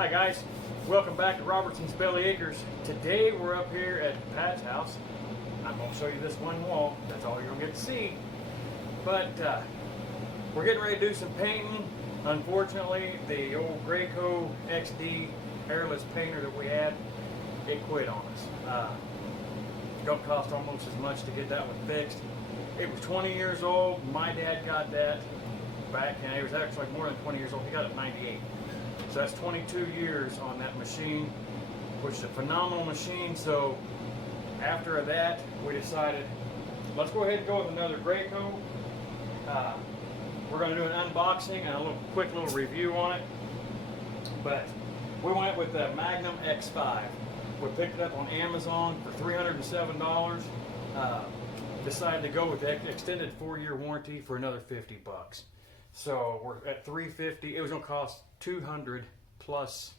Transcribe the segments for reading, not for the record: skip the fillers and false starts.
Hi guys, welcome back to Robertson's Belly Acres. Today we're up here at Pat's house. I'm going to show you this one wall. That's all you're going to get to see. But we're getting ready to do some painting. Unfortunately, the old Graco XD airless painter that we had, it quit on us. It's going to cost almost as much to get that one fixed. It was 20 years old. My dad got that back, and it was actually more than 20 years old. He got it in 98. So that's 22 years on that machine, which is a phenomenal machine. So after that, we decided, let's go ahead and go with another Graco. We're going to do an unboxing and a quick little review on it. But we went with the Magnum X5. We picked it up on Amazon for $307. Decided to go with the extended 4-year warranty for another 50 bucks. So we're at $350. It was going to cost 200 plus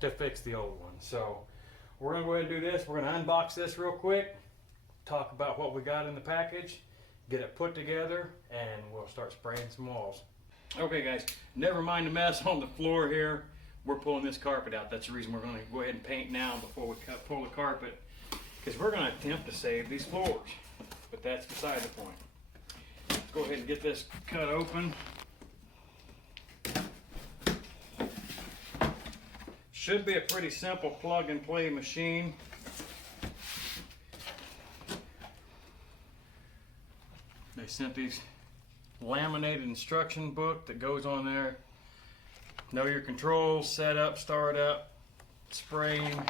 to fix the old one. So we're going to go ahead and do this. We're going to unbox this real quick, talk about what we got in the package, get it put together, and we'll start spraying some walls. Okay guys, never mind the mess on the floor here. We're pulling this carpet out. That's the reason we're going to go ahead and paint now before we pull the carpet, because we're going to attempt to save these floors. But that's beside the point. Let's go ahead and get this cut open. Should be a pretty simple plug and play machine. They sent these laminated instruction book that goes on there. Know your controls, setup, startup, spraying,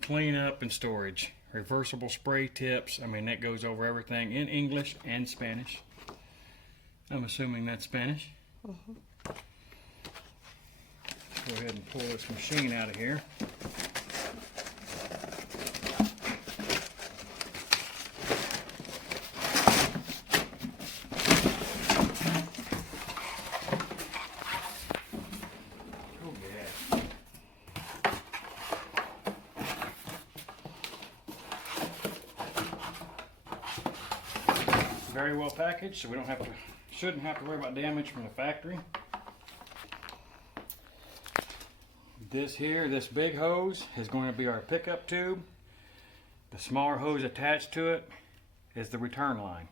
cleanup, and storage. Reversible spray tips. I mean, that goes over everything in English and Spanish. I'm assuming that's Spanish. Go ahead and pull this machine out of here. Oh yeah. Very well packaged, so we shouldn't have to worry about damage from the factory. This big hose is going to be our pickup tube. The smaller hose attached to it is the return line.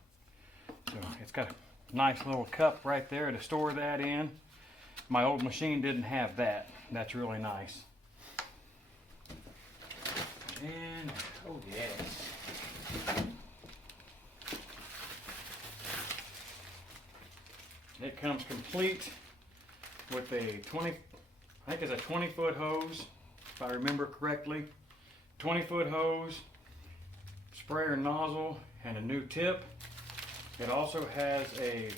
So it's got a nice little cup right there to store that in. My old machine didn't have that. That's really nice. And, oh yes. It comes complete with a 20-foot hose, if I remember correctly. 20-foot hose, sprayer nozzle, and a new tip. It also has a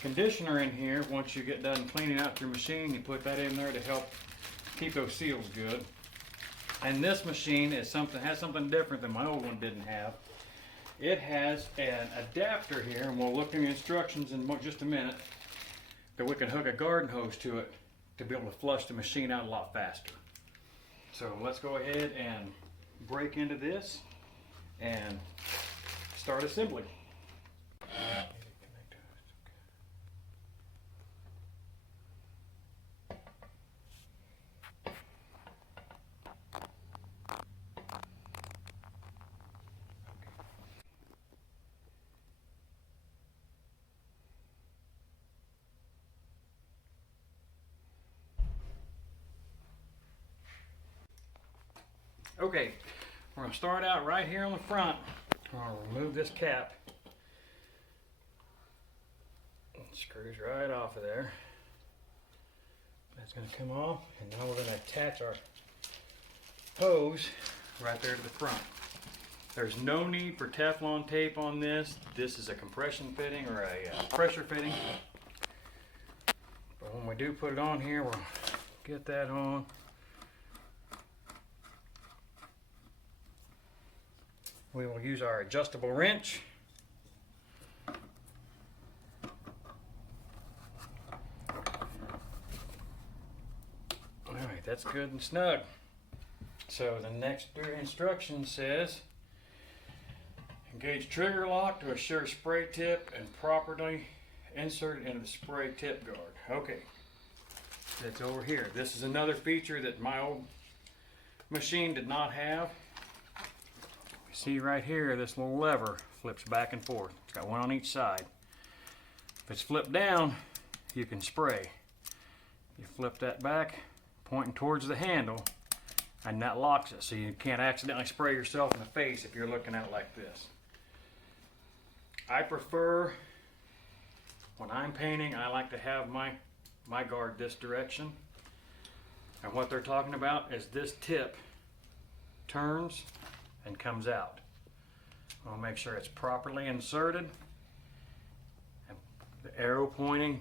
conditioner in here. Once you get done cleaning out your machine, you put that in there to help keep those seals good. And this machine has something different than my old one didn't have. It has an adapter here, and we'll look in the instructions in just a minute, that we can hook a garden hose to it to be able to flush the machine out a lot faster. So let's go ahead and break into this and start assembly. Okay, we're going to start out right here on the front. I'm going to remove this cap. It screws right off of there. That's going to come off, and now we're going to attach our hose right there to the front. There's no need for Teflon tape on this. This is a compression fitting or a pressure fitting. But when we do put it on here, we'll get that on. We will use our adjustable wrench. All right, that's good and snug. So the next instruction says, engage trigger lock to assure spray tip and properly insert it into the spray tip guard. Okay, it's over here. This is another feature that my old machine did not have. You see right here, this little lever flips back and forth. It's got one on each side. If it's flipped down, you can spray. You flip that back, pointing towards the handle, and that locks it, so you can't accidentally spray yourself in the face if you're looking at it like this. I prefer, when I'm painting, I like to have my guard this direction. And what they're talking about is this tip turns and comes out. I'll make sure it's properly inserted. And the arrow pointing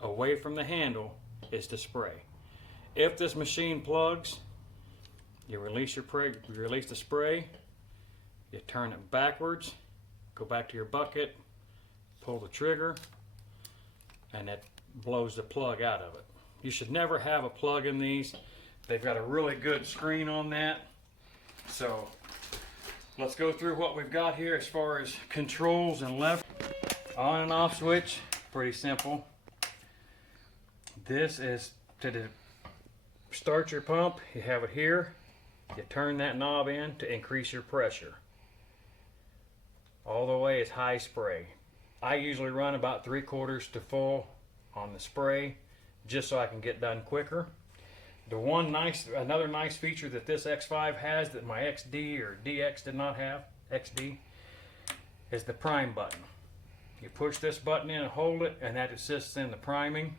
away from the handle is to spray. If this machine plugs, you release the spray, you turn it backwards, go back to your bucket, pull the trigger, and it blows the plug out of it. You should never have a plug in these. They've got a really good screen on that. So let's go through what we've got here as far as controls and levers. On and off switch, pretty simple. This is to start your pump. You have it here. You turn that knob in to increase your pressure. All the way is high spray. I usually run about 3/4 to full on the spray, just so I can get done quicker. Another nice feature that this X5 has that my XD or DX did not have, XD, is the prime button. You push this button in and hold it, and that assists in the priming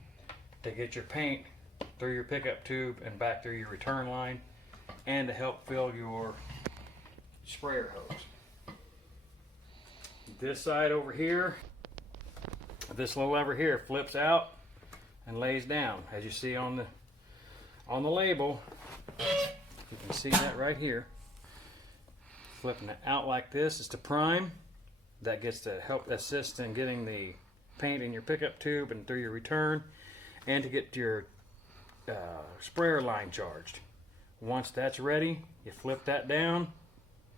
to get your paint through your pickup tube and back through your return line, and to help fill your sprayer hose. This side over here, this little lever here flips out and lays down. As you see on the label, you can see that right here. Flipping it out like this is to prime. That gets to help assist in getting the paint in your pickup tube and through your return, and to get your sprayer line charged. Once that's ready, you flip that down,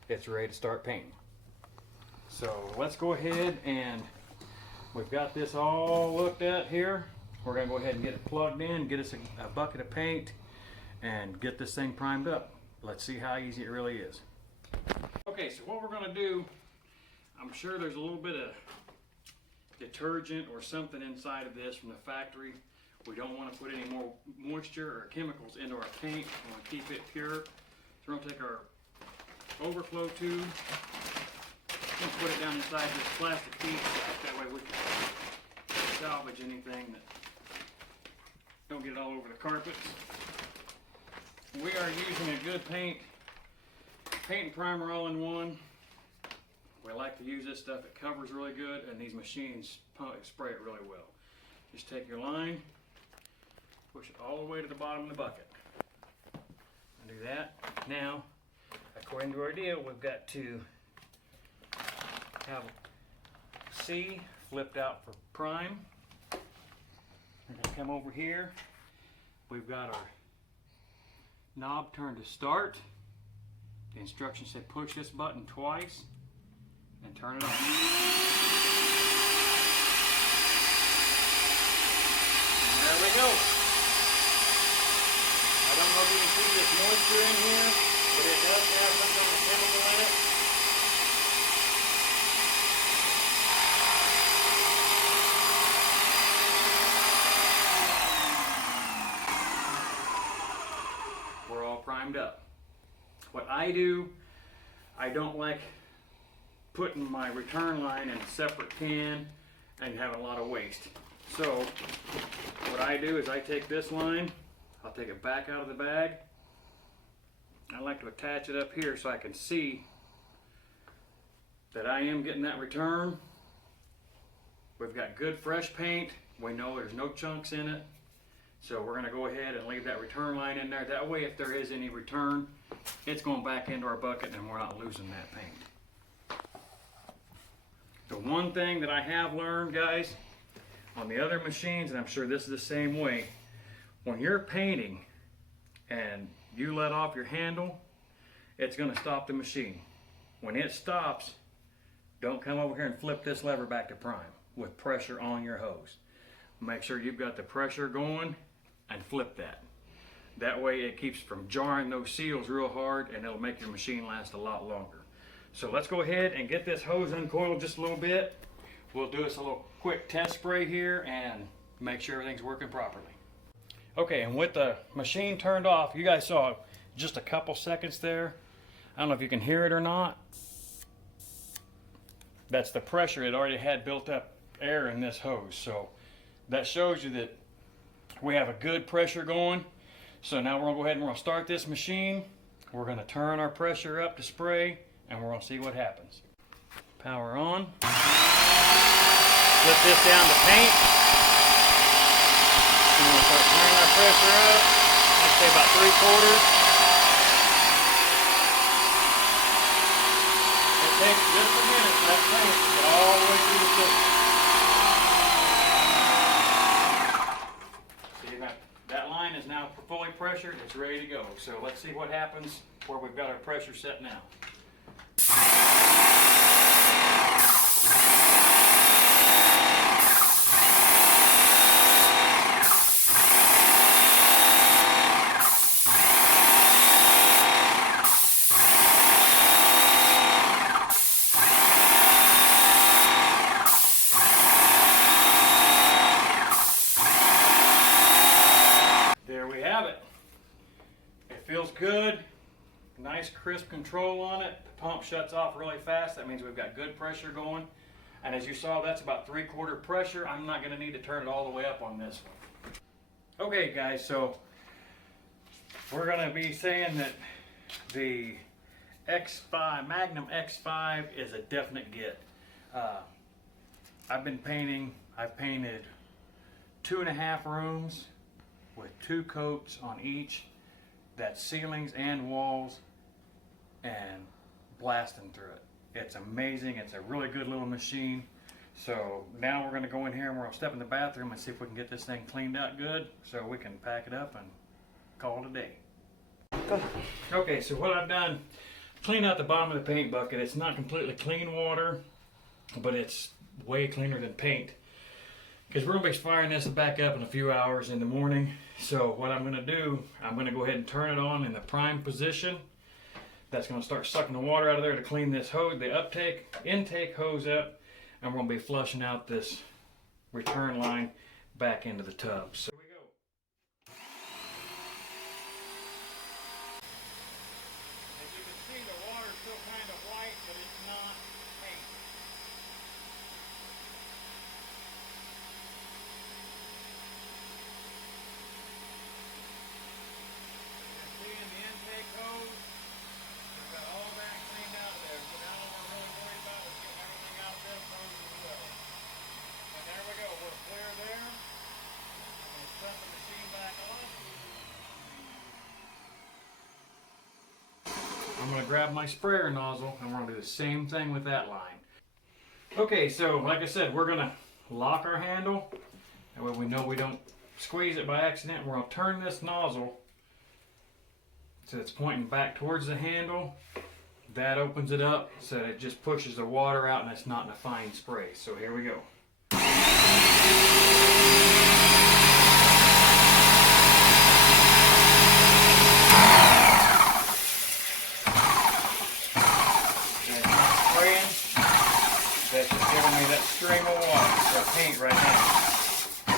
it's ready to start painting. So let's go ahead, and we've got this all looked at here. We're going to go ahead and get it plugged in, get us a bucket of paint, and get this thing primed up. Let's see how easy it really is. Okay, so what we're going to do, I'm sure there's a little bit of detergent or something inside of this from the factory. We don't want to put any more moisture or chemicals into our paint. We want to keep it pure. So we're going to take our overflow tube, and put it down inside this plastic piece. That way we can salvage anything that don't get it all over the carpets. We are using a good paint and primer all in one. We like to use this stuff. It covers really good, and these machines spray it really well. Just take your line, push it all the way to the bottom of the bucket. And do that. Now, according to our deal, we've got to have C flipped out for prime. We're going to come over here. We've got our knob turned to start. The instructions say push this button twice and turn it on. And there we go. I don't know if you can see this moisture in here, but it does have some kind of chemical in it. We're all primed up. What I do, I don't like putting my return line in a separate can and having a lot of waste. So what I do is I take this line, I'll take it back out of the bag. I like to attach it up here so I can see that I am getting that return. We've got good fresh paint. We know there's no chunks in it. So we're going to go ahead and leave that return line in there. That way, if there is any return, it's going back into our bucket and we're not losing that paint. The one thing that I have learned, guys, on the other machines, and I'm sure this is the same way, when you're painting and you let off your handle, it's going to stop the machine. When it stops, don't come over here and flip this lever back to prime. with pressure on your hose. Make sure you've got the pressure going and flip that. That way it keeps from jarring those seals real hard, and it'll make your machine last a lot longer. So let's go ahead and get this hose uncoiled just a little bit. We'll do us a little quick test spray here and make sure everything's working properly. Okay, and with the machine turned off, you guys saw just a couple seconds there. I don't know if you can hear it or not. That's the pressure it already had built up air in this hose. So that shows you that we have a good pressure going. So now we're gonna go ahead and we're gonna start this machine. We're gonna turn our pressure up to spray, and we're gonna see what happens. Power on. Flip this down to paint. And we'll start turning our pressure up. I'd say about 3/4. It takes just a minute for that paint to get all the way through the system. See, that line is now fully pressured. It's ready to go. So let's see what happens where we've got our pressure set now. Feels good, nice crisp control on it. The pump shuts off really fast. That means we've got good pressure going. And as you saw, that's about 3/4 pressure. I'm not gonna need to turn it all the way up on this one. Okay guys, so we're gonna be saying that the X5, Magnum X5 is a definite get. I've been painting, I've painted 2.5 rooms with 2 coats on each. That's ceilings and walls, and blasting through it. It's amazing. It's a really good little machine. So now we're going to go in here and we're going to step in the bathroom and see if we can get this thing cleaned out good so we can pack it up and call it a day. Okay, so what I've done, clean out the bottom of the paint bucket. It's not completely clean water, but it's way cleaner than paint. Because we're going to be firing this back up in a few hours in the morning. So what I'm going to do, I'm going to go ahead and turn it on in the prime position. That's going to start sucking the water out of there to clean this hose, the intake hose up. And we're going to be flushing out this return line back into the tub. So here we go. As you can see, the water's still kind of white, but it's not paint. I'm going to grab my sprayer nozzle and we're going to do the same thing with that line. Okay, so like I said, we're going to lock our handle. That way we know we don't squeeze it by accident. We're going to turn this nozzle so it's pointing back towards the handle. That opens it up so that it just pushes the water out and it's not in a fine spray. So here we go. That's just giving me that stream of water, that paint right now.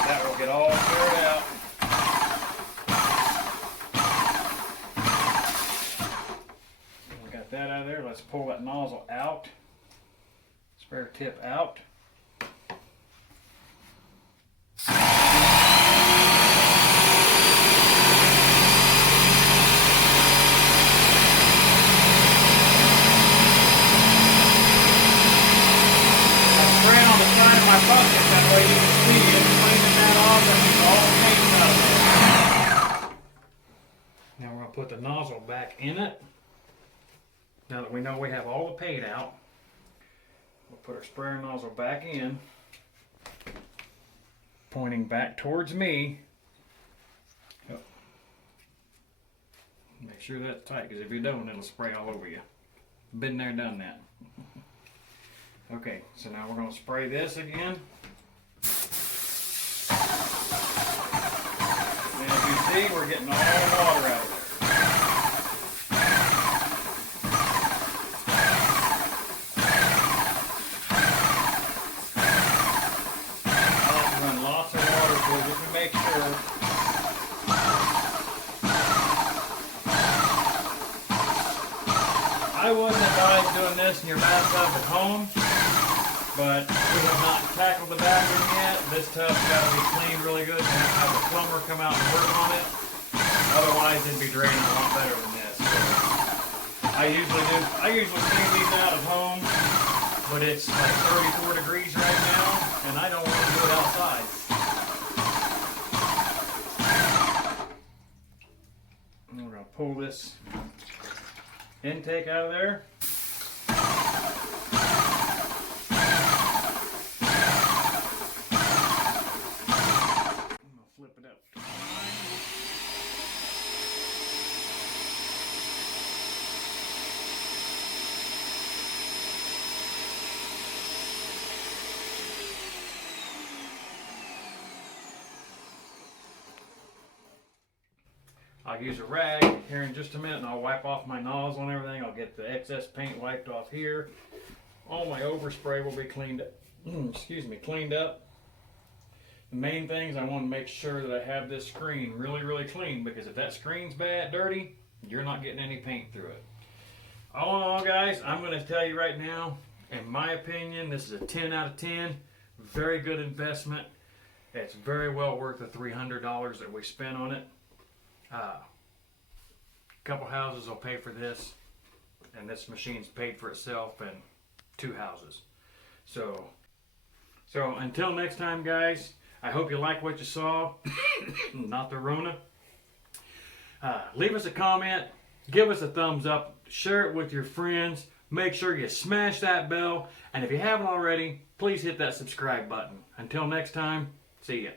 That will get all cleared out. We got that out of there. Let's pull that nozzle out. Sprayer tip out. My bucket, that way you can see it, cleaning that off and all the paint out there. Now we're going to put the nozzle back in it. Now that we know we have all the paint out, we'll put our sprayer nozzle back in, pointing back towards me. Oh. Make sure that's tight, because if you don't, it'll spray all over you. Been there, done that. Okay, so now we're going to spray this again. See, we're getting all the water out of it. I'll run lots of water through just to make sure. I wouldn't advise doing this in your bathtub at home, but we have not tackled the bathroom yet. This tub's got to be cleaned really good. You have to have a plumber come out and work on it. Otherwise, it'd be draining a lot better than this. So I usually clean these out at home, but it's like 34 degrees right now, and I don't want to do it outside. And we're going to pull this intake out of there. I'm going to flip it up. I'll use a rag here in just a minute and I'll wipe off my nozzle and everything. I'll get the excess paint wiped off here. All my overspray will be cleaned up. Cleaned up. The main things, I want to make sure that I have this screen really, really clean, because if that screen's bad, dirty, you're not getting any paint through it. All in all, guys, I'm going to tell you right now, in my opinion, this is a 10 out of 10. Very good investment. It's very well worth the $300 that we spent on it. A couple houses will pay for this, and this machine's paid for itself in 2 houses. So until next time, guys, I hope you like what you saw. Not the Rona. Leave us a comment, give us a thumbs up, share it with your friends, make sure you smash that bell, and if you haven't already, please hit that subscribe button. Until next time, see ya.